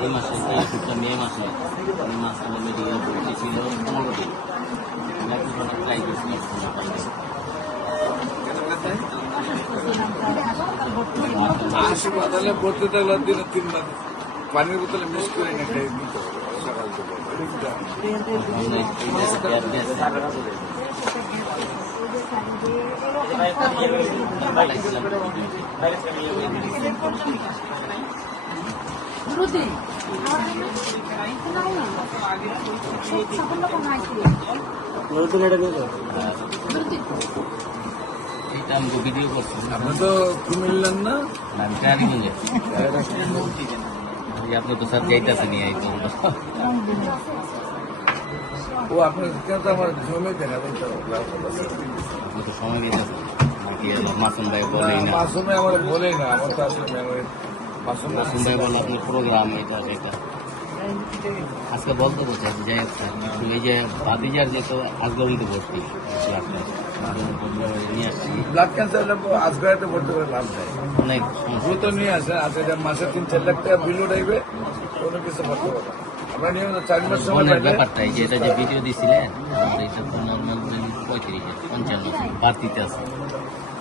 এই মাসে এই ওষুধটা মে মাসে এই মাঝখানে মেডিকেল ভর্তি ছিল পনেরো দিন আমি একটু হাসপাতালে ভর্তি থাকলে দিনে তিনবার পানির বোতলে মিস করে সকাল থেকে ভিডিও করছি। আপনি তো কুমিল্লার না। আমি কারিগঞ্জে আপনি তো স্যার যাইতেছেন এই ও তো আমার জমে দেখা যায় তো? আপনি তো সময় নাকি মাসুম ভাই বলেই না? মাসুমে আমার বলেই না আমার তো আসলে মেমোরি বলো, আপনার প্রোগ্রাম এটা সেটা আজকে বলতে বলছে যে এই যে বাদিজার যে তো উন্নতি ভর্তি আসছি ব্লাড ক্যান্সার আজগাড়াতে ভর্তি করে লাভ নেই। দ্রুত নিয়ে আজকে যে মাসে তিন চার লাখ টাকা বিল উঠাইবে কোনো কিছু করতে পারবে আমরা নিয়মিত চার মাস সময় ব্যাপারটা এই যে এটা যে ভিডিও দিছিলেন আমার এটা তো নর্মাল পঁয়ত্রিশ পঞ্চান্ন বাড়তিতে আছে।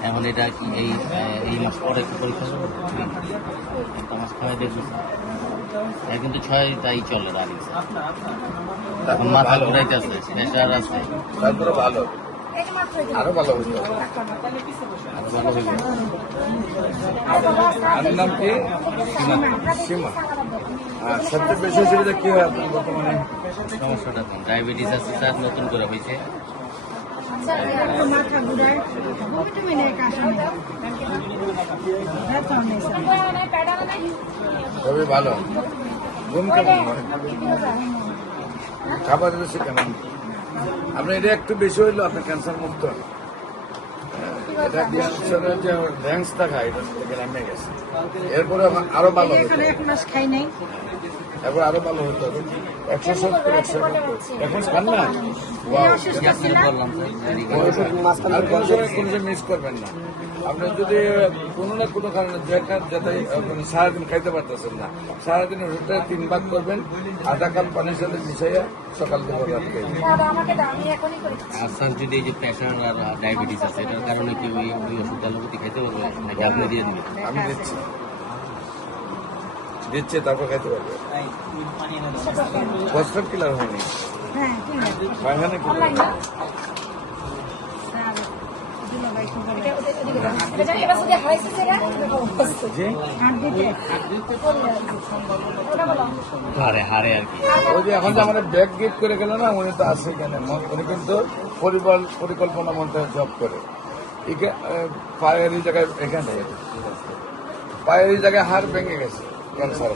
এখন এটা কি এই এই মাস পরে পরীক্ষা করব একটা মাস এটা কিন্তু ছয় তাই চলে রানিং এখন মাথা ঘুরাইতে আছে প্রেশার আছে। তারপরে ভালো আরও ভালো হইতে নাম কি? সীমা। আর সবচেয়ে বেশি অসুবিধা কি হয় আপনার বর্তমানে? সমস্যাটা কোন ডায়াবেটিস আছে স্যার নতুন করে হয়েছে। খুবই ভালো। ঘুম কেমন খাবার কেমন? আপনি এটা একটু বেশি হইল আপনি ক্যান্সার মুক্ত। এটা ক্যান্সারের যে র্যাঙ্কসটা খায় এটা থেকে গেছে। এরপরে আমার আরও ভালো হতো এক মাস খাই নাই। এরপর আরও ভালো হতো একশো সত্তর একশো এখন খান না? আর কোনো সময় কোনো সময় মিস করবেন না। আপনি যদি কোনো না কোনো কারণে যাতে মানে সারাদিন খাইতে পারতেছেন না সারাদিন ওষুধটা তিন ভাগ করবেন আধা কাপ পানির সাথে মিশাইয়া করি আর স্যার যদি এই যে প্রেশার আর ডায়াবেটিস আছে এটার কারণে কি ওই ওই ওষুধ অ্যালোপ্যাথি খেতে পারবে নাকি? আপনি দিয়ে দিবেন? আমি দিচ্ছি। দিচ্ছে তারপর খাইতে পারবে। কিলার হয়নি। হ্যাঁ ওই যে এখন আমাদের ব্যাগ করে গেল না, উনি তো কিন্তু পরিকল্পনা মন্ত্রে জব করে। পায়ের জায়গায় এখানে। পায়ের জায়গায় হাড় ভেঙে গেছে। ক্যান্সার